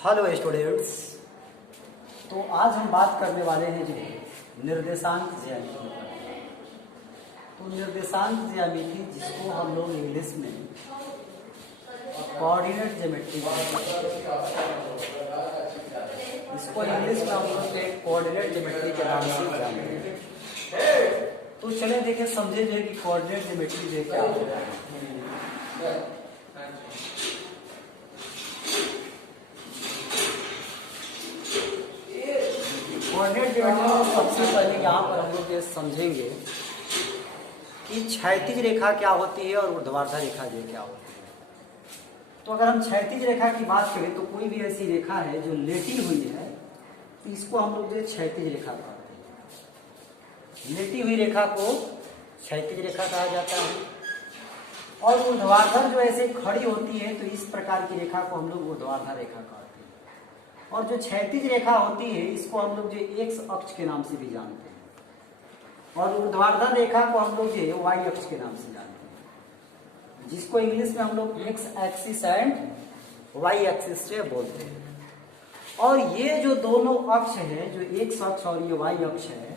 Hello students. तो आज हम बात करने वाले हैं जो निर्देशांक ज्यामिति। तो निर्देशांक ज्यामिति जिसको हम लोग इंग्लिश में कोऑर्डिनेट ज्योमेट्री इसको इंग्लिश में हम लोग कोऑर्डिनेट ज्योमेट्री के नाम से जानते हैं। तो चले देखें समझे जो कि कोऑर्डिनेट ज्योमेट्री जो क्या होता है। कोऑर्डिनेट ज्योमेट्री में सबसे पहले यहाँ पर हम लोग ये समझेंगे कि क्षैतिज रेखा क्या होती है और ऊर्ध्वाधर रेखा जो क्या होती है। तो अगर हम क्षैतिज रेखा की बात करें तो कोई भी ऐसी रेखा है जो लेटी हुई है तो इसको हम लोग जो क्षैतिज रेखा कहते हैं। लेटी हुई रेखा को क्षैतिज रेखा कहा जाता है। और ऊर्ध्वाधर जो ऐसे खड़ी होती है तो इस प्रकार की रेखा को हम लोग ऊर्ध्वाधर रेखा कहते हैं। और जो क्षैतिज रेखा होती है इसको हम लोग जो एक्स अक्ष के नाम से भी जानते हैं। और ऊर्ध्वाधर रेखा को हम लोग जो वाई अक्ष के नाम से जानते हैं, जिसको इंग्लिश में हम लोग X axis and Y axis से बोलते हैं। और ये जो दोनों अक्ष है, जो एक्स अक्ष और ये वाई अक्ष है,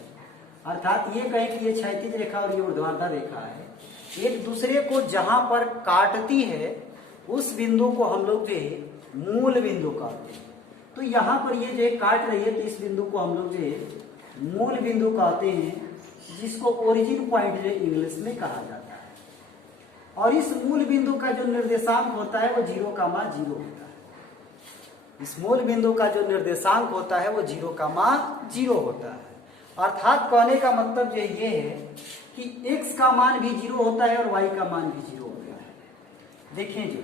अर्थात ये कहें कि ये क्षैतिज रेखा और ये ऊर्ध्वाधर रेखा है, एक दूसरे को जहां पर काटती है उस बिंदु को हम लोग जो मूल बिंदु कहते हैं। तो यहाँ पर ये जो काट रही है तो इस बिंदु को हम लोग जो मूल बिंदु कहते हैं, जिसको ओरिजिन पॉइंट जो इंग्लिश में कहा जाता है। और इस मूल बिंदु का जो निर्देशांक होता है वो 0,0 होता है। इस मूल बिंदु का जो निर्देशांक होता है वो 0,0 होता है। अर्थात कहने का मतलब ये है कि x का मान भी 0 होता है और y का मान भी 0 होता है। देखें जो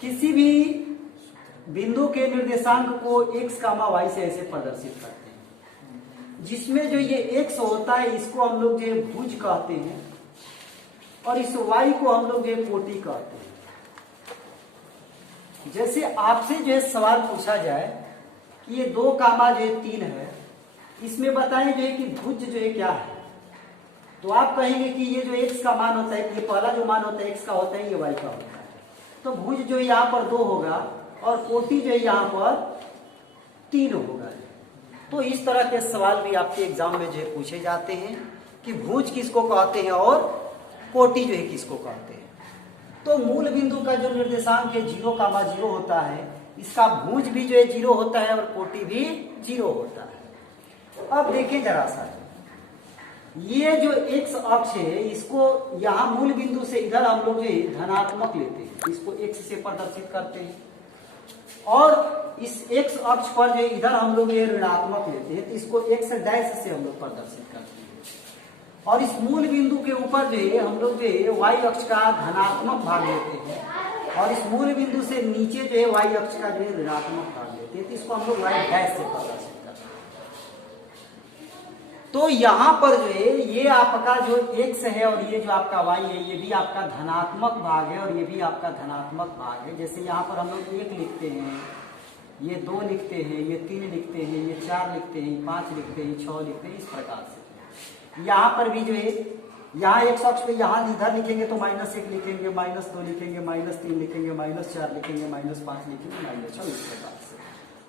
किसी भी बिंदु के निर्देशांक को x, y से ऐसे प्रदर्शित करते हैं, जिसमें जो ये x होता है इसको हम लोग जो भुज कहते हैं और इस y को हम लोग जो कोटि कहते हैं। जैसे आपसे जो है सवाल पूछा जाए कि ये 2,3 है, इसमें बताएं जो है कि भुज जो है क्या है, तो आप कहेंगे कि ये जो x का मान होता है, ये पहला जो मान होता है x का होता है, ये y का होता है। तो भुज जो यहाँ पर 2 होगा और कोटि जो है यहाँ पर 3 होगा। तो इस तरह के सवाल भी आपके एग्जाम में जो है पूछे जाते हैं कि भुज किसको कहते हैं और कोटि जो है किसको कहते हैं। तो मूल बिंदु का जो निर्देशांक है 0,0 होता है, इसका भुज भी जो है 0 होता है और कोटि भी 0 होता है। अब देखिए जरा सा, ये जो x अक्ष है इसको यहाँ मूल बिंदु से इधर हम लोग जो धनात्मक लेते हैं, इसको x से प्रदर्शित करते हैं। और इस x अक्ष पर जो इधर हम लोग ये ऋणात्मक लेते हैं तो इसको x डैश से हम लोग प्रदर्शित करते हैं। और इस मूल बिंदु के ऊपर जो है हम लोग जो y अक्ष का धनात्मक भाग लेते हैं और इस मूल बिंदु से नीचे जो है y अक्ष का जो है ऋणात्मक भाग लेते हैं, तो इसको हम लोग y डैश से प्रदर्शित करते हैं। तो यहाँ पर जो है ये आपका जो x है और ये जो आपका y है, ये भी आपका धनात्मक भाग है और ये भी आपका धनात्मक भाग है। जैसे यहाँ पर हम लोग 1 लिखते हैं, ये 2 लिखते हैं, ये 3 लिखते हैं, ये 4 लिखते हैं, 5 लिखते हैं, 6 लिखते हैं, इस प्रकार से। यहाँ पर भी जो है यहाँ x अक्ष पे यहाँ इधर लिखेंगे तो -1 लिखेंगे, -2 लिखेंगे, -3 लिखेंगे, -4 लिखेंगे, -5 लिखेंगे, -6, इस प्रकार से।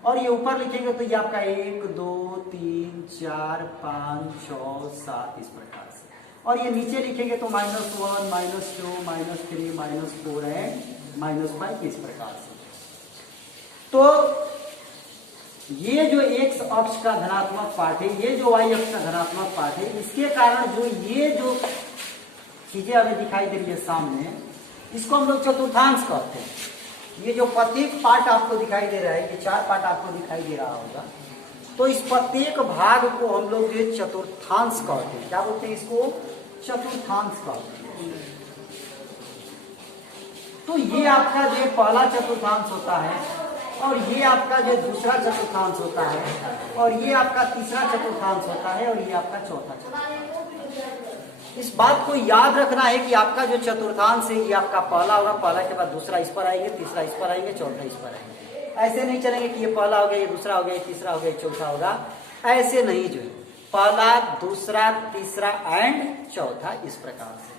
और ये ऊपर लिखेंगे तो ये आपका 1, 2, 3, 4, 5, 6, 7 इस प्रकार से। और ये नीचे लिखेंगे तो -1, -2, -3, -4 एंड -5 इस प्रकार से। तो ये जो x अक्ष का धनात्मक पार्ट है, ये जो y अक्ष का धनात्मक पार्ट है, इसके कारण जो ये जो चीजें हमें दिखाई दे रही है सामने, इसको हम लोग चतुर्थांश कहते हैं। ये जो प्रत्येक पार्ट आपको दिखाई दे रहा है, ये 4 पार्ट आपको दिखाई दे रहा होगा, तो इस प्रत्येक भाग को हम लोग जो चतुर्थांश कहते हैं। क्या बोलते हैं इसको? चतुर्थांश कहते हैं। तो ये आपका जो पहला चतुर्थांश होता है और ये आपका जो दूसरा चतुर्थांश होता है और ये आपका तीसरा चतुर्थांश होता है और ये आपका चौथा चतुर्थांश। इस बात को याद रखना है कि आपका जो चतुर्थांश है ये आपका पहला होगा, पहला के बाद दूसरा इस पर आएंगे, तीसरा इस पर आएंगे, चौथा इस पर आएंगे। ऐसे नहीं चलेंगे कि ये पहला हो गया, ये दूसरा हो गया, ये तीसरा हो गया, ये चौथा होगा, ऐसे नहीं। जो है पहला, दूसरा, तीसरा एंड चौथा इस प्रकार से।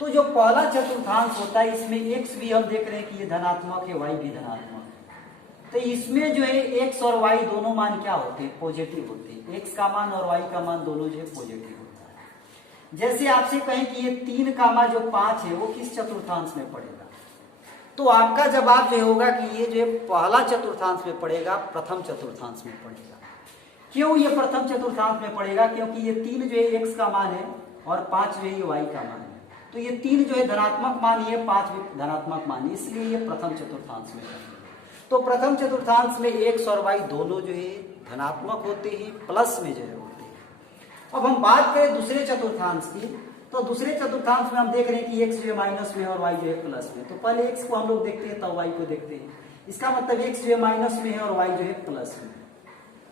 तो जो पहला चतुर्थांश होता है इसमें x भी हम देख रहे हैं कि ये धनात्मक है, y भी धनात्मक है। तो इसमें जो है x और y दोनों मान क्या होते हैं? पॉजिटिव होते हैं। x का मान और y का मान दोनों जो है पॉजिटिव होता है। जैसे आपसे कहें कि ये 3 का मान जो 5 है वो किस चतुर्थांश में पड़ेगा, तो आपका जवाब जो होगा कि ये जो है पहला चतुर्थांश में पड़ेगा, प्रथम चतुर्थांश में पड़ेगा। क्यों ये प्रथम चतुर्थांश में पड़ेगा? क्योंकि ये 3 जो है x का मान है और 5 जो है ये y का मान है। तो ये 3 जो है धनात्मक मान, ये 5 भी धनात्मक मान है, इसलिए ये प्रथम चतुर्थांश में है। तो प्रथम चतुर्थांश में x और y दोनों जो है धनात्मक होते हैं, प्लस में जो है होते हैं। अब हम बात करें दूसरे चतुर्थांश की, तो दूसरे चतुर्थांश में हम देख रहे हैं कि x जो है माइनस में है और y जो है प्लस में। तो पहले x को हम लोग देखते हैं तब y को देखते हैं। इसका मतलब x जो है माइनस में है और y जो है प्लस में।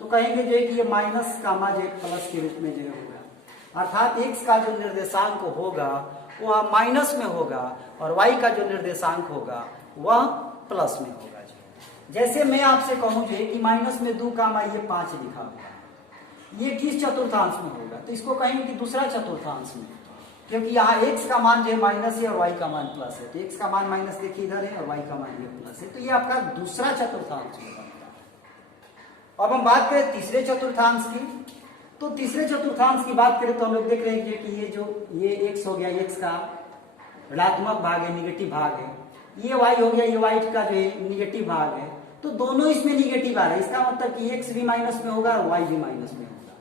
तो कहेंगे जो है कि ये माइनस का मान जो है प्लस के रूप में जो है होगा, अर्थात x का जो निर्देशांक होगा वह माइनस में होगा और y का जो निर्देशांक होगा वह प्लस में होगा। जैसे मैं आपसे कहूं जो कि माइनस में 2 का मान ये 5 लिखा हुआ, ये किस चतुर्थांश में होगा? तो इसको कहेंगे कि दूसरा चतुर्थांश में, क्योंकि यहाँ x का मान जो है माइनस है और y का मान प्लस है। तो x का मान माइनस देखिए इधर है और y का मान ये प्लस है, तो ये आपका दूसरा चतुर्थांश में बनता है। अब हम बात करें तीसरे चतुर्थांश की, तो तीसरे चतुर्थांश की बात करें तो हम लोग देख रहे हैं कि ये x हो गया, x का ऋणात्मक भाग है, निगेटिव भाग है, ये y हो गया, ये y का जो है निगेटिव भाग है। तो दोनों इसमें निगेटिव आ रहा है, इसका मतलब कि x भी माइनस में होगा और y भी माइनस में होगा।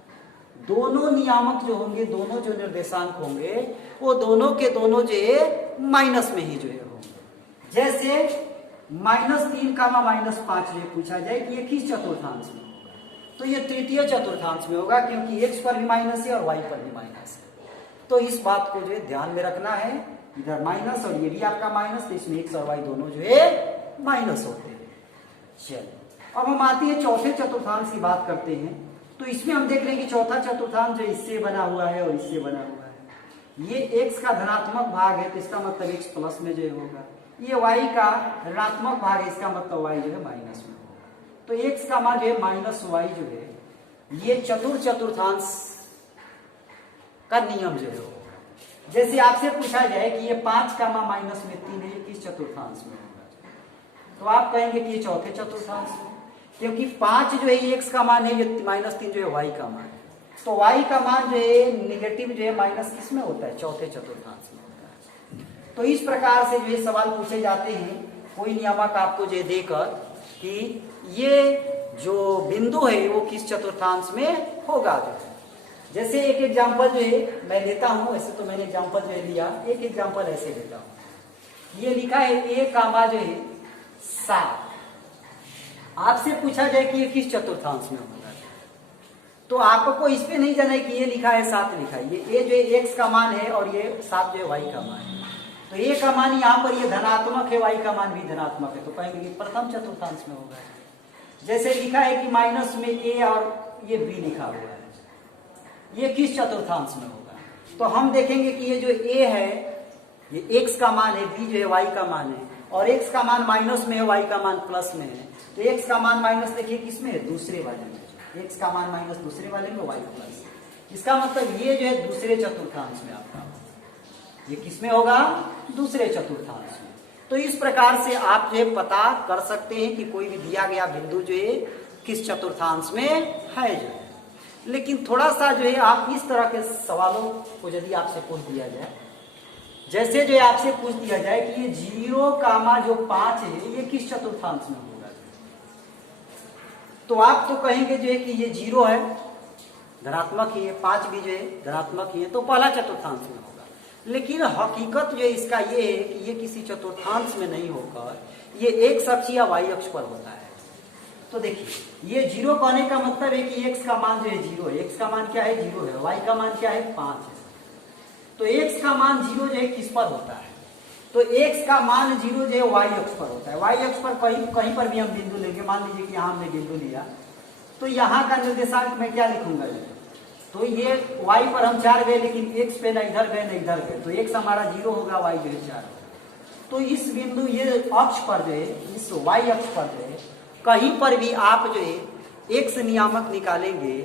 दोनों नियामक जो होंगे, दोनों जो निर्देशांक होंगे वो दोनों के दोनों जो है माइनस में ही जो है होंगे। जैसे -3 का -5 जो पूछा जाए कि ये किस चतुर्थांश में होगा, तो ये तृतीय चतुर्थांश में होगा, क्योंकि x पर भी माइनस है और y पर भी माइनस है। तो इस बात को जो है ध्यान में रखना है, इधर माइनस और ये भी आपका माइनस, तो इसमें x और y दोनों जो है माइनस होते हैं। चलिए अब हम आते हैं चौथे चतुर्थांश की बात करते हैं। तो इसमें हम देख रहे हैं कि चौथा चतुर्थांश जो इससे बना हुआ है और इससे बना हुआ है। ये x का धनात्मक भाग है, तो इसका मतलब x प्लस में जो होगा। ये y का ऋणात्मक भाग है, इसका मतलब y जो है माइनस में होगा। तो x का मान जो है माइनस y जो है, ये चतुर्थांश का नियम जो है होगा। जैसे आपसे पूछा जाए कि ये 5 का मान माइनस में 3 है, किस चतुर्थांश में होगा, तो आप कहेंगे कि ये चौथे चतुर्थांश में, क्योंकि 5 जो है x का मान है, ये -3 जो है y का मान है। तो y का मान जो है निगेटिव जो है माइनस किसमें होता है? चौथे चतुर्थांश में होता है। तो इस प्रकार से जो है सवाल पूछे जाते हैं, कोई नियामक आपको जो देकर कि ये जो बिंदु है वो किस चतुर्थांश में होगा। जो जैसे एक एग्जाम्पल जो है मैं लेता हूं, ऐसे तो मैंने एग्जाम्पल जो है लिया, एक एग्जाम्पल ऐसे लेता हूं। ये लिखा है a का मान जो है 7। आपसे पूछा जाए कि ये किस चतुर्थांश में होगा, तो आपको इस पे नहीं जाना है कि ये लिखा है 7 लिखा है। ये a जो है x का मान है और ये 7 जो है y का मान है। तो a का मान यहाँ पर ये धनात्मक है, y का मान भी धनात्मक है, तो कहेंगे कि प्रथम चतुर्थांश में होगा। जैसे लिखा है कि माइनस में a और ये b लिखा हुआ है, ये किस चतुर्थांश में होगा। तो हम देखेंगे कि ये जो a है ये x का मान है, b जो है y का मान है, और x का मान माइनस में है, y का मान प्लस में है। तो x का मान माइनस देखिए किसमें है? दूसरे वाले में। x का मान माइनस दूसरे वाले में, y प्लस। इसका मतलब ये जो है दूसरे चतुर्थांश में आपका, ये किसमें होगा? दूसरे चतुर्थांश में। तो इस प्रकार से आप जो है पता कर सकते हैं कि कोई भी दिया गया बिंदु जो है किस चतुर्थांश में है जो है। लेकिन थोड़ा सा जो है आप इस तरह के सवालों को यदि आपसे पूछ दिया जाए, जैसे जो आपसे पूछ दिया जाए कि ये 0 का मान जो 5 है ये किस चतुर्थांश में होगा, तो आप तो कहेंगे जो है कि ये 0 है, धनात्मक ही है, 5 भी जो है धनात्मक ही है, तो पहला चतुर्थांश में होगा। लेकिन हकीकत जो है इसका ये है कि ये किसी चतुर्थांश में नहीं होकर ये x अक्ष या y अक्ष पर होता है। तो देखिए ये 0 कहने का मतलब है कि x का मान जो है 0 है, x का मान क्या है? 0 है, y का मान क्या है? 5 है। तो x का मान 0 जो है किस पर होता है? तो x का मान 0 जो है y अक्ष पर होता है। y अक्ष पर कहीं पर भी हम बिंदु लेंगे, मान लीजिए कि यहाँ हमने बिंदु लिया, तो यहाँ का निर्देशांक मैं क्या लिखूंगा? तो ये y पर हम 4 गए, लेकिन x पे न इधर गए न इधर गए, तो x हमारा 0 होगा, y जो है 4 होगा। तो इस बिंदु ये अक्ष पर जो है, इस y अक्ष पर जो है कहीं पर भी आप जो है x नियामक निकालेंगे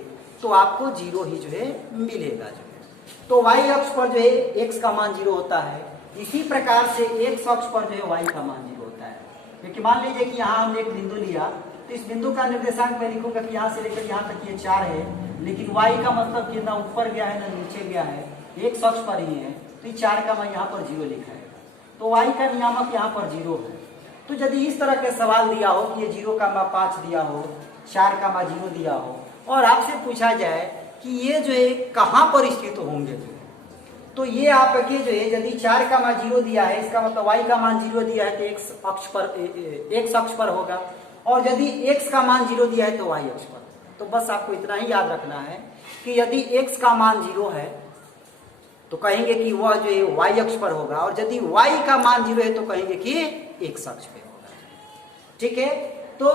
तो आपको 0 ही जो है मिलेगा जो है। तो y अक्ष पर जो है x का मान 0 होता है, इसी प्रकार से x अक्ष पर जो है y का मान 0 होता है। क्योंकि मान लीजिए कि यहाँ हमने एक बिंदु लिया, तो तो इस बिंदु का निर्देशांक मैं लिखूंगा कि यहाँ से लेकर यहाँ तक ये 4 है, लेकिन y का मतलब कि ना ऊपर गया है ना नीचे गया है, एक अक्ष पर ही है, तो ये 4 का मैं यहाँ पर 0 लिखा है, तो y का नियामक यहाँ पर 0 है। तो यदि इस तरह के सवाल दिया हो कि ये 0 का मान 5 दिया हो, 4 का मान 0 दिया हो, और आपसे पूछा जाए कि ये जो है कहाँ पर स्थित होंगे, तो ये आपके जो है यदि 4 का मान 0 दिया है, इसका मतलब y का मान 0 दिया है तो x अक्ष पर होगा, और यदि x का मान 0 दिया है तो y अक्ष पर। तो बस आपको इतना ही याद रखना है कि यदि x का मान 0 है तो कहेंगे कि वह जो है y अक्ष पर होगा, और यदि y का मान 0 है तो कहेंगे कि x अक्ष पे होगा। ठीक है, तो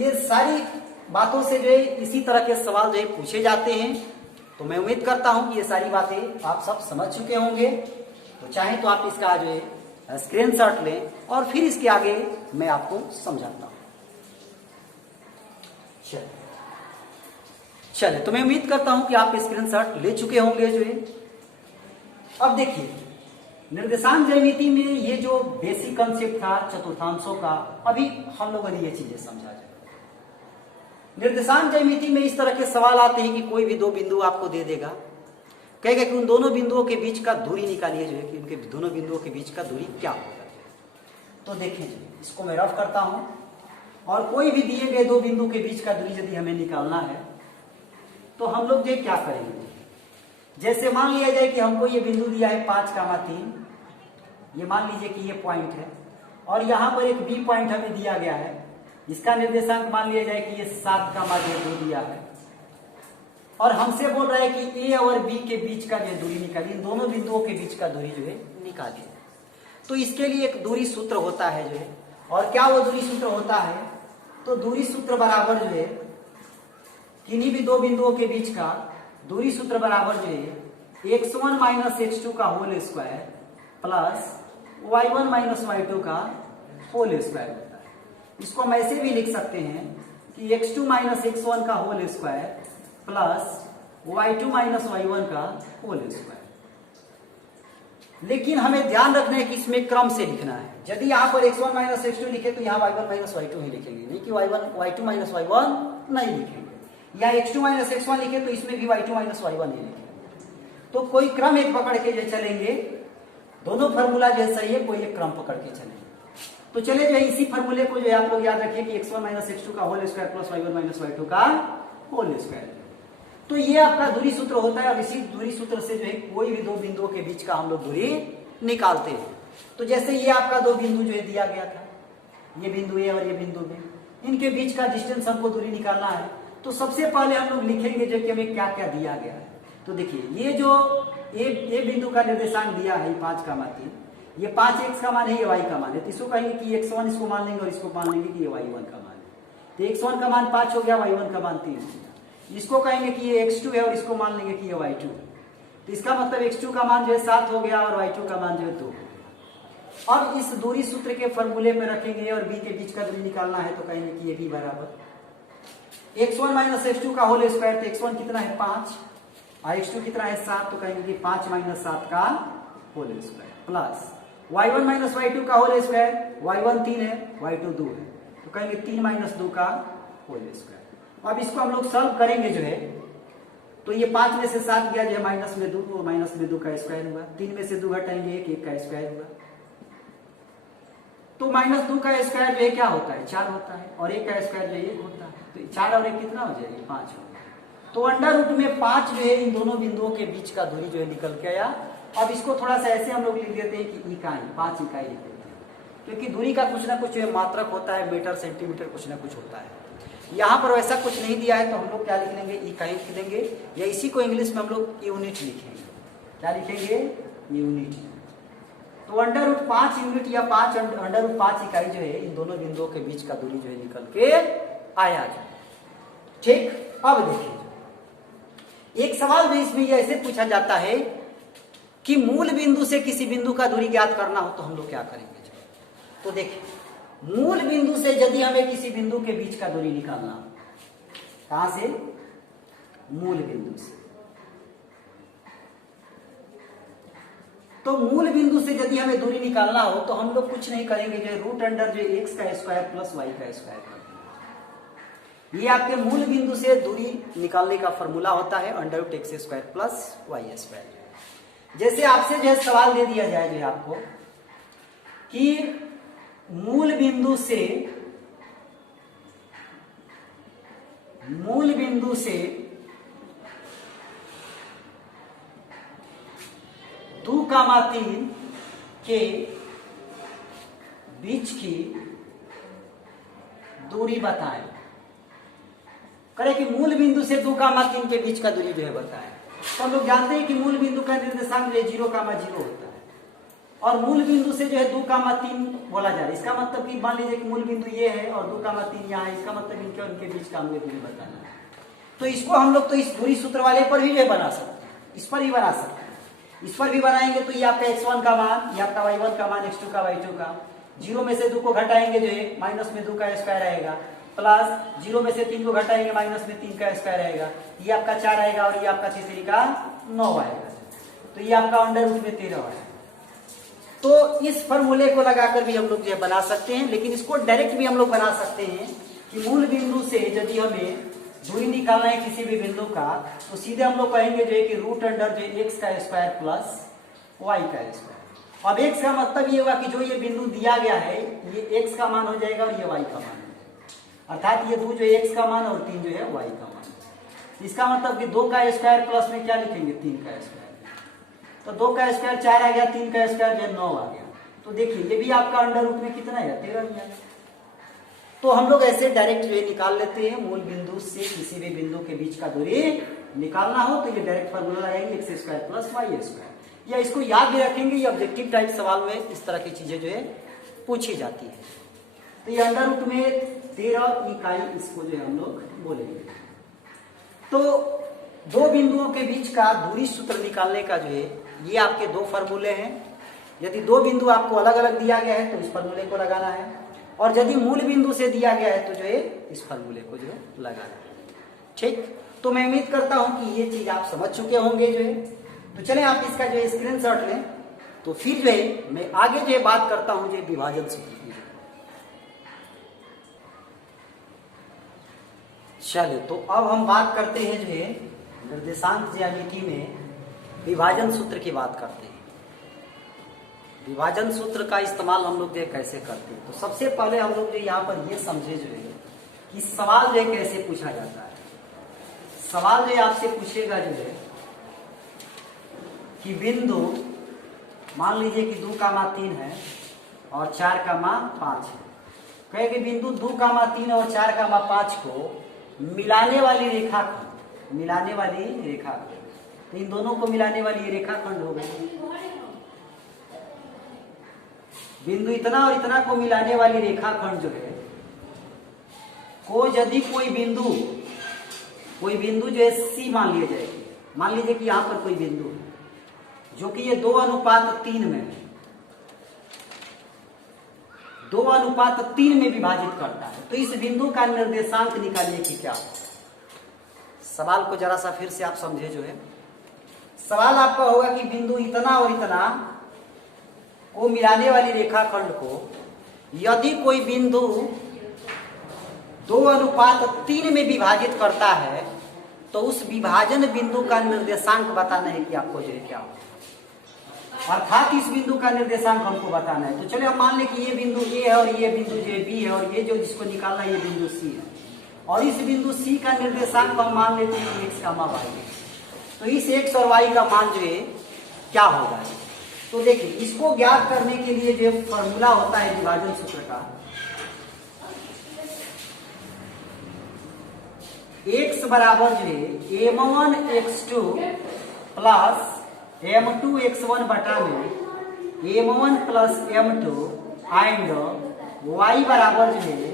ये सारी बातों से जो है इसी तरह के सवाल जो है पूछे जाते हैं। तो मैं उम्मीद करता हूं कि ये सारी बातें आप सब समझ चुके होंगे। तो चाहे तो आप इसका जो है स्क्रीनशॉट लें और फिर इसके आगे मैं आपको समझाता हूं। चले, तो मैं उम्मीद करता हूं कि आप स्क्रीनशॉट ले चुके होंगे जो है। अब देखिए, निर्देशांक ज्यामिति में ये जो बेसिक कंसेप्ट था चतुर्थांशों का, अभी हम लोगों ने ये चीजें समझा जाए। निर्देशांक ज्यामिति में इस तरह के सवाल आते हैं कि कोई भी दो बिंदु आपको दे देगा, कहेगा कि उन दोनों बिंदुओं के बीच का दूरी निकालिए, जो है कि उनके दोनों बिंदुओं के बीच का दूरी क्या होगा। तो देखिए, इसको मैं रफ करता हूं, और कोई भी दिए गए दो बिंदु के बीच का दूरी यदि हमें निकालना है तो हम लोग ये क्या करेंगे। जैसे मान लिया जाए कि हमको ये बिंदु दिया है 5,3, ये मान लीजिए कि ये पॉइंट है, और यहां पर एक बी पॉइंट हमें दिया गया है, इसका निर्देशांक मान लिया जाए कि ये 7,2 दिया है, और हमसे बोल रहा है कि ए और बी के बीच का जो दूरी निकालिए, इन दोनों बिंदुओं के बीच का दूरी जो है निकालिए। तो इसके लिए एक दूरी सूत्र होता है जो है, और क्या वो दूरी सूत्र होता है, तो दूरी सूत्र बराबर जो है किन्हीं भी दो बिंदुओं के बीच का दूरी सूत्र बराबर जो है x1 माइनस x2 का whole square plus y1 minus y2 का होल स्क्वायर होता है। इसको हम ऐसे भी लिख सकते हैं कि x2 माइनस x1 का whole square plus y2 minus y1 का होल स्क्वायर। लेकिन हमें ध्यान रखना है कि इसमें क्रम से लिखना है। यदि यहाँ पर x1 माइनस x2 लिखे तो यहाँ y1 माइनस y2 ही लिखेंगे, नहीं कि y2 माइनस y1 नहीं लिखेंगे, या x2 माइनस x1 लिखे तो इसमें भी y2 माइनस y1 ही लिखेंगे। तो कोई क्रम एक पकड़ के जो चलेंगे, दोनों फार्मूला जो सही है, कोई एक क्रम पकड़ के चलेंगे। तो चले जो है इसी फार्मूले को जो है आप लोग याद रखिए कि x1 माइनस x2 का whole square plus y1 minus y2 का होल स्क्वायर। तो ये आपका दूरी सूत्र होता है, और इसी दूरी सूत्र से जो है कोई भी दो बिंदुओं के बीच का हम लोग दूरी निकालते हैं। तो जैसे ये आपका दो बिंदु जो है दिया गया था, ये बिंदु ए और ये बिंदु बी, इनके बीच का डिस्टेंस हमको दूरी निकालना है। तो सबसे पहले हम लोग लिखेंगे जो कि हमें क्या क्या दिया गया है। तो देखिए, ये जो ए बिंदु का निर्देशांक दिया है 5,3, ये 5x का मान है, ये y का मान है, तो इसको कहेंगे कि x1 इसको मान लेंगे और इसको मान लेंगे कि ये y1 का मान है। तो x1 का मान 5 हो गया, y1 का मान 3 हो गया। इसको कहेंगे कि ये x2 है और इसको मान लेंगे कि ये y2 है। तो इसका मतलब x2 का मान जो है 7 हो गया और y2 का मान जो है 2 हो गया। अब इस दूरी सूत्र के फॉर्मूले में रखेंगे और b के बीच का दूरी निकालना है, तो कहेंगे कि ये b बराबर x1 माइनस x2 का होल स्क्वायर। तो x1 कितना है 5 और x2 कितना है 7, तो कहेंगे कि 5 माइनस 7 का whole square plus y1 minus y2 का होल स्क्वायर, y1 3 है, y2 2 है, तो कहेंगे 3 माइनस 2 का होल स्क्वायर। अब इसको हम लोग सॉल्व करेंगे जो है, तो ये 5 में से 7 गया जो है माइनस में 2, तो माइनस में 2 का स्क्वायर हुआ। 3 में से 2 घटाएंगे 1 का स्क्वायर हुआ। तो माइनस 2 का स्क्वायर जो है क्या होता है 4 होता है, और 1 का स्क्वायर जो है 1 होता है। तो 4 और 1 कितना हो जाएगा 5 हो। तो अंडर रूट में 5 जो है इन दोनों बिंदुओं के बीच का दूरी जो है निकल के आया। अब इसको थोड़ा सा ऐसे हम लोग लिख देते हैं कि इकाई, 5 इकाई लिख देते हैं, क्योंकि दूरी का कुछ ना कुछ मात्रक होता है, मीटर सेंटीमीटर कुछ ना कुछ होता है। यहाँ पर वैसा कुछ नहीं दिया है, तो हम लोग क्या लिख लेंगे इकाई लिख देंगे, या इसी को इंग्लिश में हम लोग यूनिट लिखेंगे। क्या लिखेंगे यूनिट। तो अंडर रूट 5 यूनिट या 5 अंडर रूट 5 इकाई जो है इन दोनों बिंदुओं के बीच का दूरी जो है निकल के आया जो। ठीक, अब देखिए एक सवाल में इसमें यह ऐसे पूछा जाता है कि मूल बिंदु से किसी बिंदु का दूरी ज्ञात करना हो तो हम लोग क्या करेंगे। तो देखिए, मूल बिंदु से यदि हमें किसी बिंदु के बीच का दूरी निकालना हो, कहां से मूल बिंदु से, तो मूल बिंदु से यदि हमें दूरी निकालना हो तो हम लोग कुछ नहीं करेंगे, जो रूट अंडर जो x का स्क्वायर प्लस y का स्क्वायर कर देंगे। ये आपके मूल बिंदु से दूरी निकालने का फॉर्मूला होता है √x² प्लस y²। जैसे आपसे जो है सवाल दे दिया जाए जो है आपको कि मूल बिंदु से 2,3 के बीच की दूरी बताएं। करें कि मूल बिंदु से 2,3 के बीच का दूरी जो है बताएं। तो हम लोग जानते हैं कि मूल बिंदु का निर्देशांक 0,0 होता है और मूल बिंदु से जो है 2,3 बोला जा रहा है। इसका मतलब कि मान लीजिए कि मूल बिंदु ये है और 2,3 यहाँ है, इसका मतलब इनके उनके बीच का हमें दूरी बताना है। तो इसको हम लोग तो इस दूरी सूत्र वाले पर भी जो है बना सकते हैं, इस पर भी बना सकते हैं। इस पर भी बनाएंगे तो ये आपका x1 का मान, ये आपका y1 का मान, x2 का y2 का, 0 में से 2 को घटाएंगे जो है माइनस में 2 का स्क्वायर आएगा, प्लस 0 में से 3 को घटाएंगे माइनस में 3 का स्क्वायर आएगा, ये आपका 4 आएगा और ये आपका 3 का 9 आएगा। तो ये आपका √13 आएगा। तो इस फॉर्मूले को लगाकर भी हम लोग जो बना सकते हैं, लेकिन इसको डायरेक्ट भी हम लोग बना सकते हैं कि मूल बिंदु से यदि हमें दूरी निकालना है किसी भी बिंदु का तो सीधे हम लोग कहेंगे जो है कि √x² प्लस y²। अब x का मतलब ये हुआ कि जो ये बिंदु दिया गया है ये x का मान हो जाएगा और ये y का मान है, अर्थात ये 2 जो है x का मान और 3 जो है y का मान। इसका मतलब कि 2 का स्क्वायर प्लस में क्या लिखेंगे 3 का स्क्वायर। तो 2 का स्क्वायर 4 आ गया, 3 का स्क्वायर जो है 9 आ गया। तो देखिए ये भी आपका अंडर रूट में कितना है 13 में आएगा। तो हम लोग ऐसे डायरेक्ट जो निकाल लेते हैं, मूल बिंदु से किसी भी बिंदु के बीच का दूरी निकालना हो तो ये डायरेक्ट फॉर्मूला लगाएंगे x² प्लस y²। या इसको याद भी रखेंगे, ये ऑब्जेक्टिव टाइप सवाल में इस तरह की चीजें जो है पूछी जाती है। तो ये अंडर रूट में 13 इकाई इसको जो है हम लोग बोलेंगे। तो दो बिंदुओं के बीच का दूरी सूत्र निकालने का जो है ये आपके 2 फॉर्मूले हैं। यदि 2 बिंदु आपको अलग अलग दिया गया है तो इस फॉर्मूले को लगाना है, और यदि मूल बिंदु से दिया गया है तो जो है इस फॉर्मूले को जो है लगाना है। ठीक, तो मैं उम्मीद करता हूं कि ये चीज आप समझ चुके होंगे जो है। तो चलें आप इसका जो है स्क्रीनशॉट लें, तो फिर जो है मैं आगे जो है बात करता हूं जो विभाजन सूत्र की। चलिए तो अब हम बात करते हैं जो है निर्देशांक ज्यामिति में विभाजन सूत्र की बात करते हैं। विभाजन सूत्र का इस्तेमाल हम लोग जो कैसे करते हैं, तो सबसे पहले हम लोग जो यहाँ पर ये समझे जो है कि सवाल जो है कैसे पूछा जाता है। सवाल जो आपसे पूछेगा जो है कि बिंदु मान लीजिए कि 2,3 है और 4,5 है। कहेंगे बिंदु 2,3 और 4,5 को मिलाने वाली रेखाखंड, मिलाने वाली रेखाखंड, तो इन दोनों को मिलाने वाली ये रेखाखंड हो गई। बिंदु इतना और इतना को मिलाने वाली रेखाखंड जो है को यदि कोई बिंदु जो है C मान लिया जाएगी। मान लीजिए कि यहां पर कोई बिंदु है जो कि ये 2:3 में है, 2:3 में विभाजित करता है। तो इस बिंदु का निर्देशांक निकालिए कि क्या हो। सवाल को जरा सा फिर से आप समझे जो है। सवाल आपका होगा कि बिंदु इतना और इतना को मिलाने वाली रेखाखंड को यदि कोई बिंदु 2:3 में विभाजित करता है तो उस विभाजन बिंदु का निर्देशांक बताना है कि आपको जो है क्या हो, अर्थात इस बिंदु का निर्देशांक हमको बताना है। तो चलिए हम मान लें कि ये बिंदु A है और ये बिंदु जो है B है और ये जो जिसको निकालना है ये बिंदु C है, और इस बिंदु C का निर्देशांक हम मान लेते हैं x, y है। तो इस x और y का मान जो है क्या होगा। तो देखिए इसको ज्ञात करने के लिए जो फॉर्मूला होता है विभाजन सूत्र का, x बराबर जो है m1x2 प्लस m2x1 बटा में m1 plus m2 and y बराबर जो है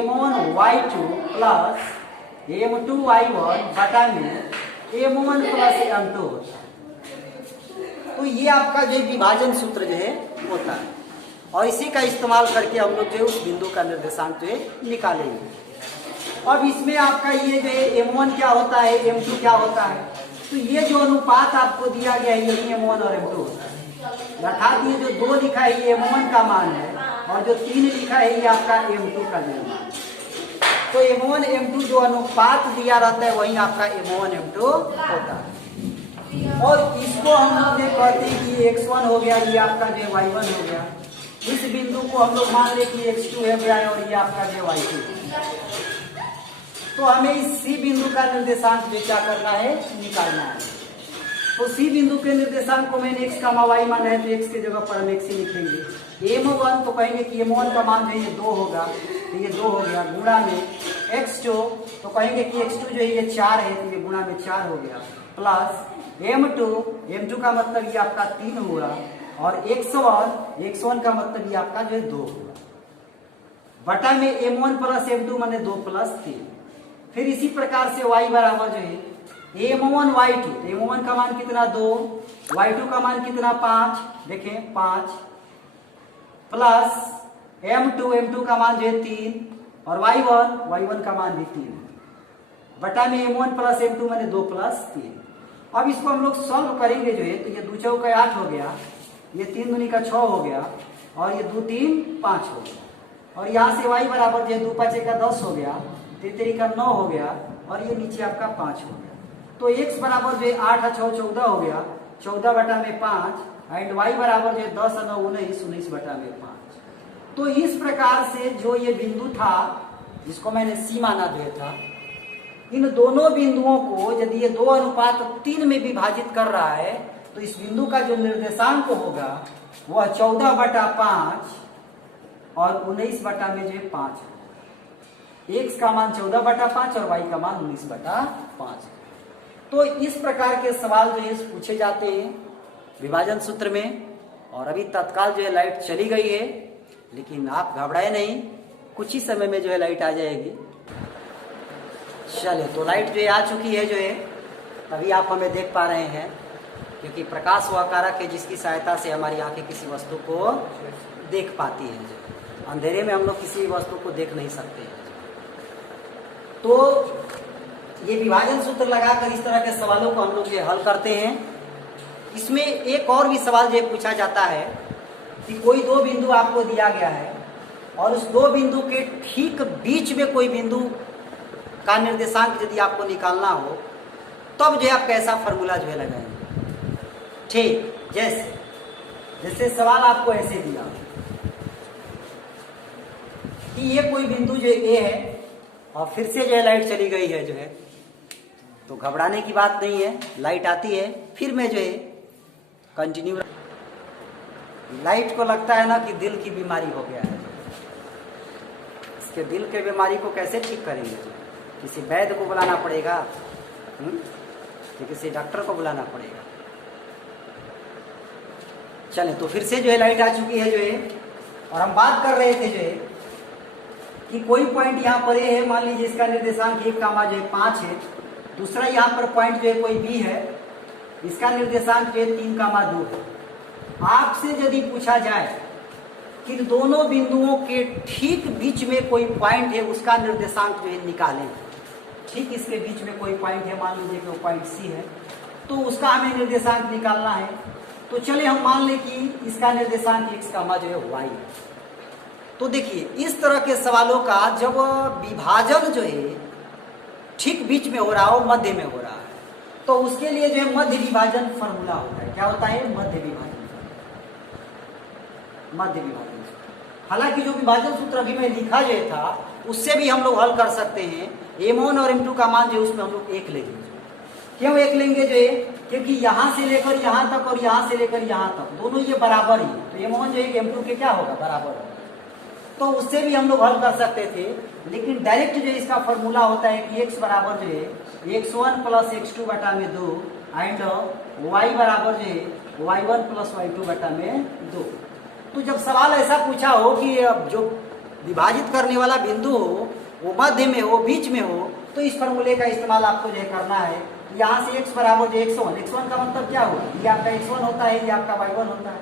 m1y2 प्लस m2y1 बटा में m1 प्लस m2 होता है। तो ये आपका जो विभाजन सूत्र जो है होता है, और इसी का इस्तेमाल करके हम लोग जो उस बिंदु का निर्देशांक जो है निकालेंगे। अब इसमें आपका ये जो है m1 क्या होता है, m2 क्या होता है, तो ये जो अनुपात आपको दिया गया है यही m1 और m2 होता है। अर्थात ये जो 2 लिखा है ये m1 का मान है और जो 3 लिखा है ये आपका m2 का जो मान है। तो M1 M2 जो अनुपात दिया रहता है वही आपका M1 M2 होता है। और इसको हम लोग ये कहते हैं कि x1 हो गया, ये आपका जो y1 हो गया। इस बिंदु को हम लोग मान ले कि x2 हो गया और ये आपका जो y2। तो हमें इस C बिंदु का निर्देशांक जो क्या करना है, निकालना है। तो C बिंदु के निर्देशांक को मैंने x, y माना है, तो x की जगह पर हम x ही लिखेंगे। M1 तो कहेंगे कि M1 का मान जो है ये 2 होगा, तो ये 2 हो गया, गुणा में x2 तो कहेंगे कि x2 जो है ये 4 है, तो ये गुणा में 4 हो गया, प्लस M2 का मतलब ये आपका 3 हुआ, और x1 का मतलब ये आपका जो है 2 हुआ, बटा में M1 प्लस M2 माने 2 प्लस 3। फिर इसी प्रकार से y बराबर जो है M1 y2, तो M1 का मान कितना 2, y2 का मान कितना 5, देखें 5, प्लस M2 का मान जो है 3, और y1 का मान भी 3, बटा में M1 प्लस M2 माने 2 प्लस 3। अब इसको हम लोग सॉल्व करेंगे जो है, तो ये 2 चौका 8 हो गया, ये 3 दूनी का 6 हो गया, और ये 2 3 5 हो गया, और यहाँ से y बराबर जो है 2 5 का 10 हो गया, 3 3 का 9 हो गया, और ये नीचे आपका 5 हो गया। तो x बराबर जो है 8 6 14 हो गया, 14 बटा में 5, एंड y बराबर जो है 10 9 19 19 बटा में 5। तो इस प्रकार से जो ये बिंदु था जिसको मैंने C माना दिया था, इन दोनों बिंदुओं को यदि ये 2:3 में विभाजित कर रहा है, तो इस बिंदु का जो निर्देशांक होगा वह 14 बटा 5 और 19 बटा में जो है 5। x का मान 14 बटा 5 और y का मान 19 बटा 5। तो इस प्रकार के सवाल जो है पूछे जाते हैं विभाजन सूत्र में। और अभी तत्काल जो है लाइट चली गई है, लेकिन आप घबराए नहीं, कुछ ही समय में जो है लाइट आ जाएगी। चलिए, तो लाइट जो है आ चुकी है जो है, तभी आप हमें देख पा रहे हैं, क्योंकि प्रकाश वह कारक है जिसकी सहायता से हमारी आंखें किसी वस्तु को देख पाती है। जो अंधेरे में हम लोग किसी वस्तु को देख नहीं सकते हैं। तो ये विभाजन सूत्र लगाकर इस तरह के सवालों को हम लोग जो हल करते हैं। इसमें एक और भी सवाल जो पूछा जाता है कि कोई 2 बिंदु आपको दिया गया है, और उस 2 बिंदु के ठीक बीच में कोई बिंदु का निर्देशांक यदि आपको निकालना हो, तब जो है आप कैसा फॉर्मूला जो है लगाएंगे। ठीक, जैसे सवाल आपको ऐसे दिया कि ये कोई बिंदु जो ए है, और फिर से जो है लाइट चली गई है जो है, तो घबराने की बात नहीं है, लाइट आती है फिर मैं जो है कंटिन्यू। लाइट को लगता है ना कि दिल की बीमारी हो गया है, इसके दिल के बीमारी को कैसे ठीक करेंगे? किसी वैद्य को बुलाना पड़ेगा, कि किसी डॉक्टर को बुलाना पड़ेगा। चलें, तो फिर से जो है लाइट आ चुकी है जो है, और हम बात कर रहे थे जो है कि कोई पॉइंट यहाँ पर ए है, मान लीजिए इसका निर्देशांक 1 का जो है 5 है। दूसरा यहाँ पर पॉइंट जो है कोई बी है, इसका निर्देशांक जो है 3 का 2 है। आपसे यदि पूछा जाए कि दोनों बिंदुओं के ठीक बीच में कोई पॉइंट है, उसका निर्देशांक जो है निकालें। ठीक इसके बीच में कोई पॉइंट है, मान लीजिए कि वो पॉइंट सी है, तो उसका हमें निर्देशांक निकालना है। तो चले हम मान लें कि इसका निर्देशांक x का जो है y है। तो देखिए, इस तरह के सवालों का जब विभाजन जो है ठीक बीच में हो रहा हो, मध्य में हो रहा है, तो उसके लिए जो है मध्य विभाजन फॉर्मूला होता है। क्या होता है? मध्य विभाजन। हालांकि जो विभाजन सूत्र अभी मैं लिखा जो था, उससे भी हम लोग हल कर सकते हैं। M1 और M2 का मान जो है उसमें हम लोग 1 लेंगे। क्यों 1 लेंगे जो है? क्योंकि यहाँ से लेकर यहाँ तक और यहाँ से लेकर यहाँ तक दोनों ये बराबर ही, तो M1 जो है M2 के क्या होगा? बराबर होगा। तो उससे भी हम लोग हल कर सकते थे, लेकिन डायरेक्ट जो है इसका फॉर्मूला होता है कि x बराबर जो है x1 प्लस x2 बटा में 2 एंड y बराबर जो है y1 प्लस y2 बटा में 2। तो जब सवाल ऐसा पूछा हो कि जो विभाजित करने वाला बिंदु हो वो मध्य में हो, बीच में हो, तो इस फॉर्मूले का इस्तेमाल आपको जो है करना है। यहाँ से x बराबर जो x1 का मतलब क्या हो? ये आपका x1 होता है, ये आपका y1 होता है,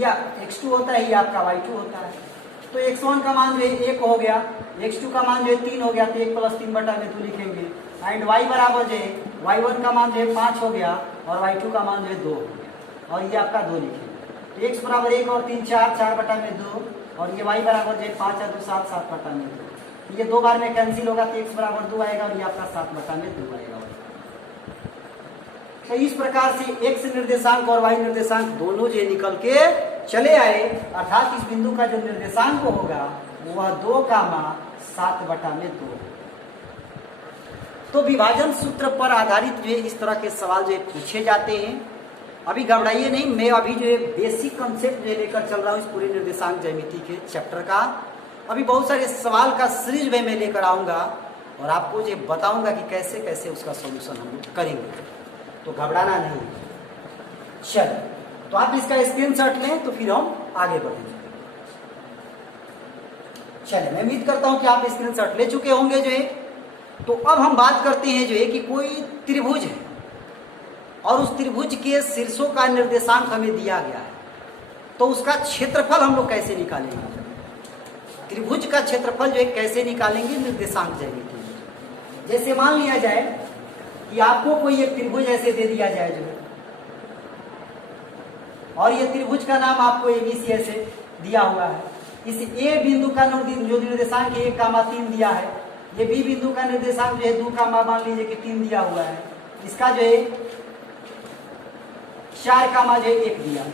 या x2 होता है, ये आपका y2 होता है। तो x1 का मान जो है 1 हो गया, x2 का मान जो है 3 हो गया, तो 1 प्लस 3 बटा में 2 लिखेंगे। एंड y बराबर जो है y1 का मान जो है 5 हो गया, और y2 का मान जो है 2 हो गया, और ये आपका 2 लिखेंगे। तो x बराबर 1 और 3 4 बटा में 2, और ये y बराबर जो है 5 और 2 7 बटा में 2। ये 2 बार में कैंसिल होगा तो x बराबर 2 आएगा और ये आपका 7/2 आएगा। तो इस प्रकार से x निर्देशांक और y निर्देशांक दोनों जो निकल के चले आए, अर्थात इस बिंदु का जो निर्देशांक होगा वह 2,7/2। तो विभाजन सूत्र पर आधारित जो है इस तरह के सवाल जो है पूछे जाते हैं। अभी घबराइए नहीं, मैं अभी जो है बेसिक कंसेप्ट जो लेकर चल रहा हूँ इस पूरे निर्देशांक ज्यामिति के चैप्टर का। अभी बहुत सारे सवाल का सीरीज में मैं लेकर आऊंगा और आपको जो बताऊंगा कि कैसे कैसे उसका सॉल्यूशन हम लोग करेंगे, तो घबराना नहीं। चलिए, तो आप इसका स्क्रीनशॉट लें तो फिर हम आगे बढ़ेंगे। चलिए, मैं उम्मीद करता हूं कि आप स्क्रीनशॉट ले चुके होंगे जो है। तो अब हम बात करते हैं जो है कि कोई त्रिभुज है और उस त्रिभुज के शीर्षों का निर्देशांक हमें दिया गया है, तो उसका क्षेत्रफल हम लोग कैसे निकालेंगे? त्रिभुज का क्षेत्रफल जो है कैसे निकालेंगे निर्देशांक ज्यामिति में। जैसे मान लिया जाए कि आपको कोई एक त्रिभुज ऐसे दे दिया जाए जो है, और ये त्रिभुज का नाम आपको ABC ऐसे दिया हुआ है। इस A बिंदु का जो निर्देशांक 1,3 दिया है, ये B बिंदु का निर्देशांक जो है 2 मान लीजिए कि 3 दिया हुआ है, इसका जो है 4,1 दिया है।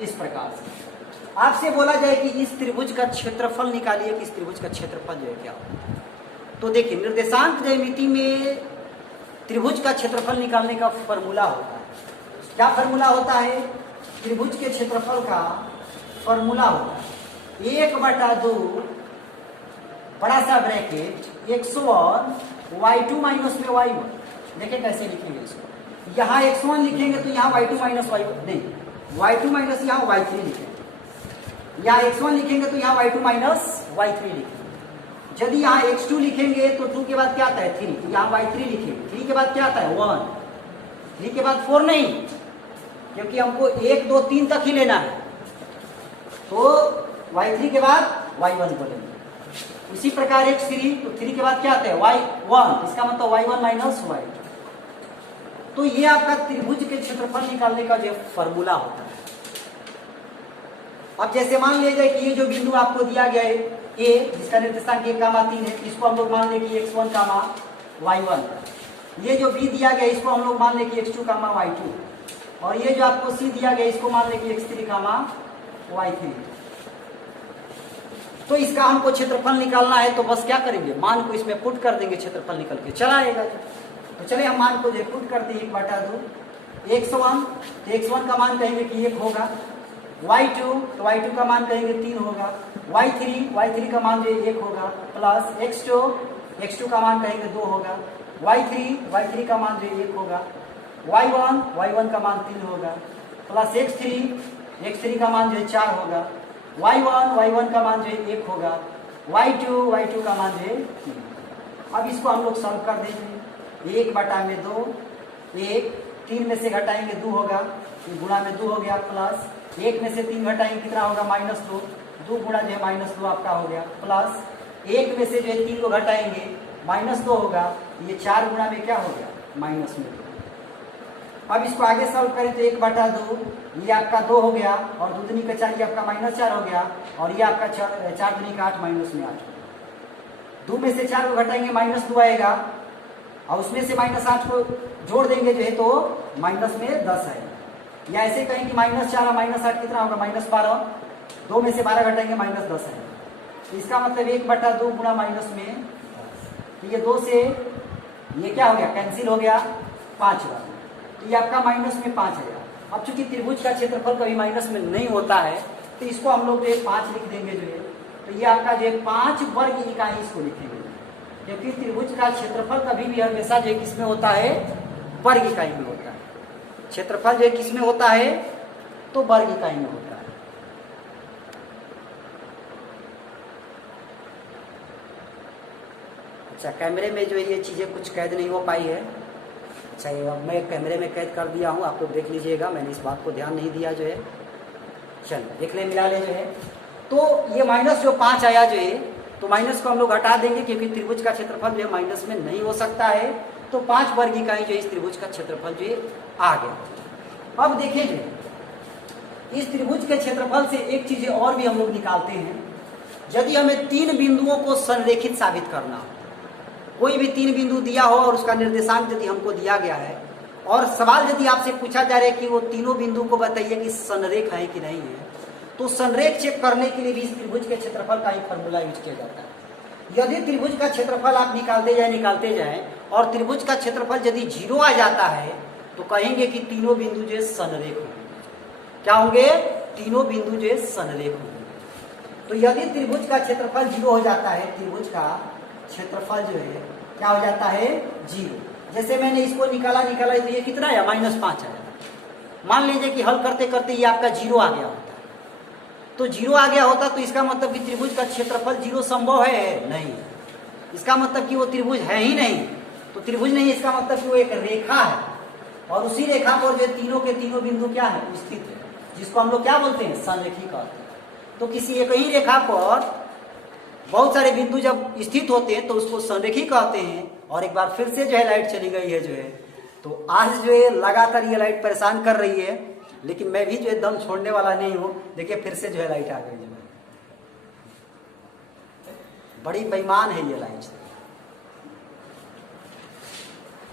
इस प्रकार से आपसे बोला जाए कि इस त्रिभुज का क्षेत्रफल निकालिए कि इस त्रिभुज का क्षेत्रफल जो है क्या हो। तो देखिए, निर्देशांक ज्यामिति में त्रिभुज का क्षेत्रफल निकालने का फॉर्मूला होता है। क्या फॉर्मूला होता है? त्रिभुज के क्षेत्रफल का फॉर्मूला होता है 1/2 बड़ा सा ब्रैकेट x1 y2 माइनस में y1। देखिए कैसे लिखेंगे इसको, यहाँ x1 लिखेंगे तो यहाँ y2 माइनस y1 नहीं, y2 माइनस यहाँ y3 लिखेंगे, यहाँ x1 लिखेंगे तो यहाँ y2 माइनस y3 लिखेंगे। यदि यहाँ x2 लिखेंगे तो 2 के बाद क्या आता है 3, यहाँ y3 लिखेंगे, 3 के बाद क्या आता है 1, 3 के बाद 4 नहीं, क्योंकि हमको 1 2 3 तक ही लेना है, तो y3 के बाद y1 बोलेंगे। इसी प्रकार x3, तो 3 के बाद क्या आता है y1, इसका मतलब y1 माइनस y2। तो ये आपका त्रिभुज के क्षेत्रफल निकालने का जो फॉर्मूला होता है। अब जैसे मान लिया जाए कि ये जो बिंदु आपको दिया गया है A, जिसका निर्देशांक 1,3 है, इसको हम लोग मान लें कि x1, y1। ये जो B दिया गया इसको हम लोग मान लें कि x2, y2, और ये जो आपको C दिया गया इसको मान लें कि x3, y3। तो इसका हमको क्षेत्रफल निकालना है, तो बस क्या करेंगे, मान को इसमें पुट कर देंगे, क्षेत्रफल निकल के चला आएगा। तो चलिए हम मान को जो पुट करते हैं 1/2 x1, तो x1 का मान कहेंगे कि 1 होगा, y2, तो y2 का मान कहेंगे 3 होगा, y3 का मान जो 1 होगा, प्लस x2 का मान कहेंगे 2 होगा, y3 का मान जो 1 होगा, y1 का मान 3 होगा, प्लस x3 का मान जो 4 होगा, y1 का मान जो 1 होगा, y2 का मान जो 3। अब इसको हम लोग सॉल्व कर देंगे। 1/2 1, 3 में से घटाएंगे 2 होगा, गुणा में 2 हो गया, प्लस 1 में से 3 घटाएंगे कितना होगा -2, 2 गुणा जो है -2 आपका हो गया, प्लस 1 में से जो है 3 को घटाएंगे -2 होगा, ये 4 गुणा में क्या हो गया -2। अब इसको आगे सॉल्व करें तो 1/2 ये आपका 2 हो गया, और 2 दूनी का 4 ये आपका -4 हो गया, और ये आपका 4 दूनी का 8 -8। 2 में से 4 को घटाएंगे -2 आएगा, और उसमें से -8 को जोड़ देंगे जो है तो माइनस में 10 आएगा। या ऐसे कहें कि -4 और -8 कितना होगा -12, 2 में से 12 घटाएंगे -10 आएगा। इसका मतलब 1/2 गुणा माइनस में, तो ये 2 से ये क्या हो गया कैंसिल हो गया 5 बार, तो ये आपका माइनस में 5 आएगा। अब चूंकि त्रिभुज का क्षेत्रफल कभी माइनस में नहीं होता है, तो इसको हम लोग जो 5 लिख देंगे जो है, तो ये आपका जो 5 वर्ग इकाई इसको लिखेंगे, क्योंकि त्रिभुज का क्षेत्रफल कभी भी हमेशा जो किसमें होता है वर्ग इकाई में होता है। क्षेत्रफल जो किसमें होता है तो वर्ग इकाई में होता है। अच्छा, कैमरे में जो है ये चीजें कुछ कैद नहीं हो पाई है। अच्छा, अब मैं कैमरे में कैद कर दिया हूँ, आप लोग देख लीजिएगा, मैंने इस बात को ध्यान नहीं दिया जो है। चलो देख ले, मिला ले जो है, तो ये माइनस जो 5 आया जो है, तो माइनस को हम लोग हटा देंगे, क्योंकि त्रिभुज का क्षेत्रफल जो है माइनस में नहीं हो सकता है। तो 5 वर्ग इकाई जो इस त्रिभुज का क्षेत्रफल जो आ गया। अब देखिए जो इस त्रिभुज के क्षेत्रफल से एक चीज और भी हम लोग निकालते हैं, यदि हमें 3 बिंदुओं को संरेखित साबित करना हो, कोई भी 3 बिंदु दिया हो और उसका निर्देशांक यदि हमको दिया गया है और सवाल यदि आपसे पूछा जा रहा है कि वो तीनों बिंदु को बताइए कि संरेख है कि नहीं है, तो संरेख चेक करने के लिए भी इस त्रिभुज के क्षेत्रफल का ही फॉर्मूला यूज किया जाता है। यदि त्रिभुज का क्षेत्रफल आप निकालते जाएं और त्रिभुज का क्षेत्रफल यदि 0 आ जाता है तो कहेंगे कि तीनों बिंदु जो संरेख होंगे। क्या होंगे? तीनों बिंदु जो संरेख होंगे। तो यदि त्रिभुज का क्षेत्रफल 0 हो जाता है, त्रिभुज का क्षेत्रफल जो है क्या हो जाता है? 0। जैसे मैंने इसको निकाला तो ये कितना आया? -5 आया। मान लीजिए कि हल करते करते ये आपका 0 आ गया होता, तो 0 आ गया होता तो इसका मतलब कि त्रिभुज का क्षेत्रफल 0 संभव है? नहीं। इसका मतलब कि वो त्रिभुज है ही नहीं। तो त्रिभुज नहीं, इसका मतलब कि वो एक रेखा है और उसी रेखा पर जो तीनों के तीनों बिंदु क्या है? स्थित है, जिसको हम लोग क्या बोलते हैं? संरेखी कहते हैं। तो किसी एक ही रेखा पर बहुत सारे बिंदु जब स्थित होते हैं तो उसको संरेखी कहते हैं। और एक बार फिर से जो है लाइट चली गई है जो है, तो आज जो है लगातार ये लाइट परेशान कर रही है, लेकिन मैं भी जो है दम छोड़ने वाला नहीं हूं। देखिए फिर से जो है लाइट आ गई है। बड़ी बेईमान है ये लाइट,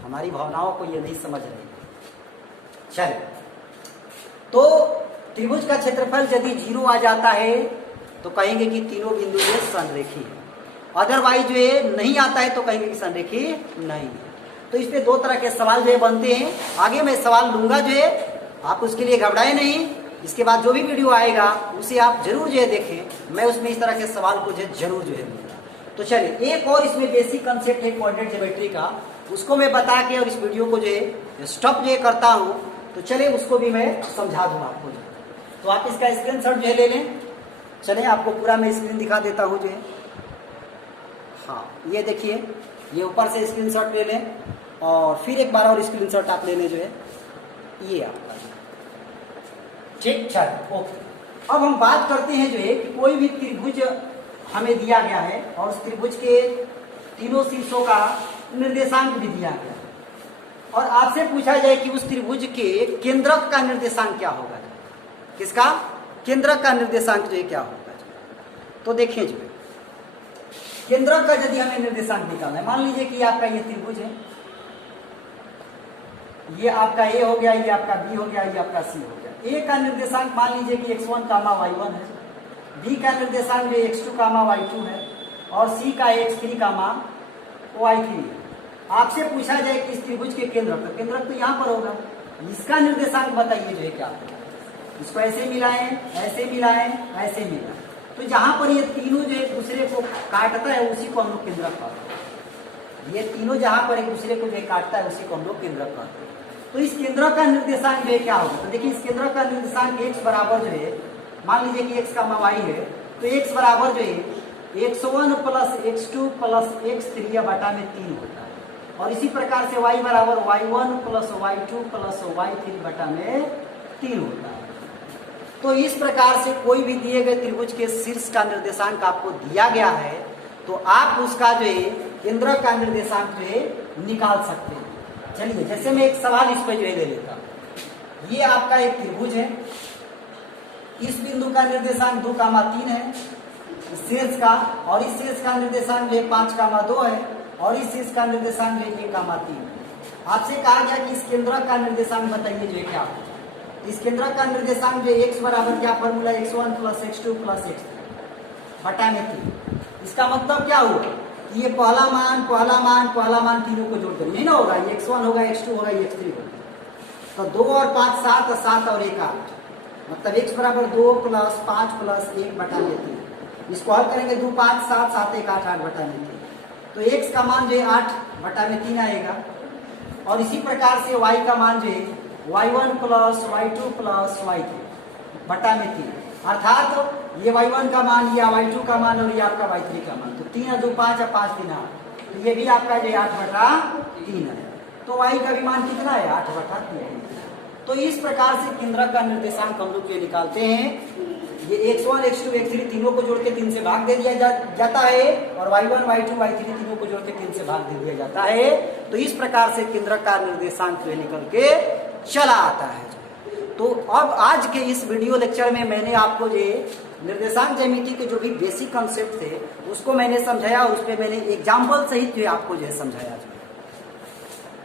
हमारी भावनाओं को ये नहीं समझ रही। चलिए, तो त्रिभुज का क्षेत्रफल यदि 0 आ जाता है तो कहेंगे कि तीनों बिंदु जो संरेखी है। अदरवाइज जो है नहीं आता है तो कहेंगे कि संरेखी नहीं है। तो इस पे 2 तरह के सवाल जो है बनते हैं। आगे मैं सवाल लूंगा जो है, आप उसके लिए घबराए नहीं। इसके बाद जो भी वीडियो आएगा उसे आप जरूर जो है देखें। मैं उसमें इस तरह के सवाल को जो जरूर जो है दूंगा। तो चलिए, एक और इसमें बेसिक कंसेप्ट है कोऑर्डिनेट ज्योमेट्री का, उसको मैं बता के और इस वीडियो को जो है स्टॉप जो करता हूँ। तो चलिए उसको भी मैं समझा दूँ आपको। तो आप इसका स्क्रीनशॉट जो है ले लें। चलिए आपको पूरा मैं स्क्रीन दिखा देता हूँ जो है। हाँ, ये देखिए, ये ऊपर से स्क्रीनशॉट ले लें और फिर एक बार और स्क्रीनशॉट आप ले लें जो है, ये आपका ठीक। चलो ओके, अब हम बात करते हैं जो है कि कोई भी त्रिभुज हमें दिया गया है और उस त्रिभुज के तीनों शीर्षों का निर्देशांक भी दिया गया है और आपसे पूछा जाए कि उस त्रिभुज के केंद्रक का निर्देशांक क्या होगा। किसका? केंद्रक का निर्देशांक जो है क्या होगा। तो देखिए जो केंद्रक का यदि हमें निर्देशांक निकालना है, मान लीजिए कि आपका ये त्रिभुज है, ये आपका ए हो गया, ये आपका बी हो गया, ये आपका सी हो गया। ए का निर्देशांक मान लीजिए कि x1, y1 है, बी का निर्देशांक x2, y2 है और सी का x3, y3 है। आपसे पूछा जाए कि इस त्रिभुज के केंद्रक, तो केंद्रक तो यहाँ पर होगा, इसका निर्देशांक बताइए जो है क्या होगा। इसको ऐसे मिलाएं, ऐसे मिलाएं, ऐसे मिलाएं, तो जहां पर ये तीनों जो एक दूसरे को काटता है उसी को हम लोग केंद्रक कहते हैं। ये तीनों जहां पर एक दूसरे को जो काटता है उसी को हम लोग केंद्रक कहते हैं। तो इस केंद्रक का निर्देशांक जो है क्या होगा। तो देखिए इस केंद्रक का निर्देशांक x बराबर जो है, मान लीजिए कि x, y है, तो x बराबर जो है x1 + x2 + x3 या बटा में 3 होता है। और इसी प्रकार से y बराबर y1 + y2 + y3 बटा में 3 होता है। तो इस प्रकार से कोई भी दिए गए त्रिभुज के शीर्ष का निर्देशांक आपको दिया गया है तो आप उसका जो है केंद्रक का निर्देशांक जो है निकाल सकते हैं। चलिए, जैसे मैं एक सवाल इस पर जो है ले लेता हूं। ये आपका एक त्रिभुज है, इस बिंदु का निर्देशांक 2, 3 है शीर्ष का, और इस शीर्ष का निर्देशांक जो है 5, 2 है और इस शीर्ष का निर्देशांक जो है 1, 3। आपसे कहा गया कि इस केंद्रक का निर्देशांक बताइए जो है क्या होगा। इस केंद्रक का निर्देशांक जो x बराबर क्या फॉर्मूला, x1 + x2 + x3 बटा में 3। इसका मतलब क्या हुआ कि ये पहला मान तीनों को जोड़ कर नहीं ना होगा, ये x1 होगा, x2 होगा, ये x3 होगा। तो 2 और 5 7, 7 और 1 8, मतलब x बराबर 2 + 5 + 1 बटा में 3। इसको हल करेंगे 2 5 7 7 1 8 8 बटा में 3। तो x का मान जो है 8 बटा में 3 आएगा। और इसी प्रकार से y का मान जो है y1 + y2 + y3 बटा में 3, अर्थात ये y1 का मान, या y2 का मान और ये आपका y3 का मान। तो 3 2 5 और 5 3 8, तो ये भी आपका जो 8 बटा 3 है। तो y का भी मान कितना है? 8 बटा 3। तो इस प्रकार से केंद्रक का निर्देशांक हम लोग ये निकालते हैं। ये x1 x2 x3 तीनों को जोड़ के 3 से भाग दे दिया जाता है और y1 y2 y3 तीनों को जोड़ के 3 से भाग दे दिया जाता है। तो इस प्रकार से केंद्रक का निर्देशांक जो निकल के चला आता है। तो अब आज के इस वीडियो लेक्चर में मैंने आपको जो निर्देशांक ज्यामिति के जो भी बेसिक कंसेप्ट थे उसको मैंने समझाया और उस पर मैंने एग्जाम्पल सहित जो है आपको जो है समझाया जो है।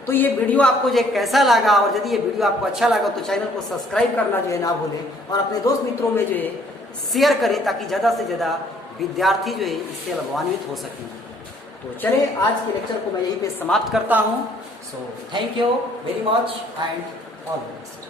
तो ये वीडियो आपको जो है कैसा लगा, और यदि ये वीडियो आपको अच्छा लगा तो चैनल को सब्सक्राइब करना जो है ना भूलें, और अपने दोस्त मित्रों में जो है शेयर करें ताकि ज़्यादा से ज़्यादा विद्यार्थी जो है इससे लाभान्वित हो सकें। तो चलिए आज के लेक्चर को मैं यहीं पे समाप्त करता हूँ। So thank you very much and all the best.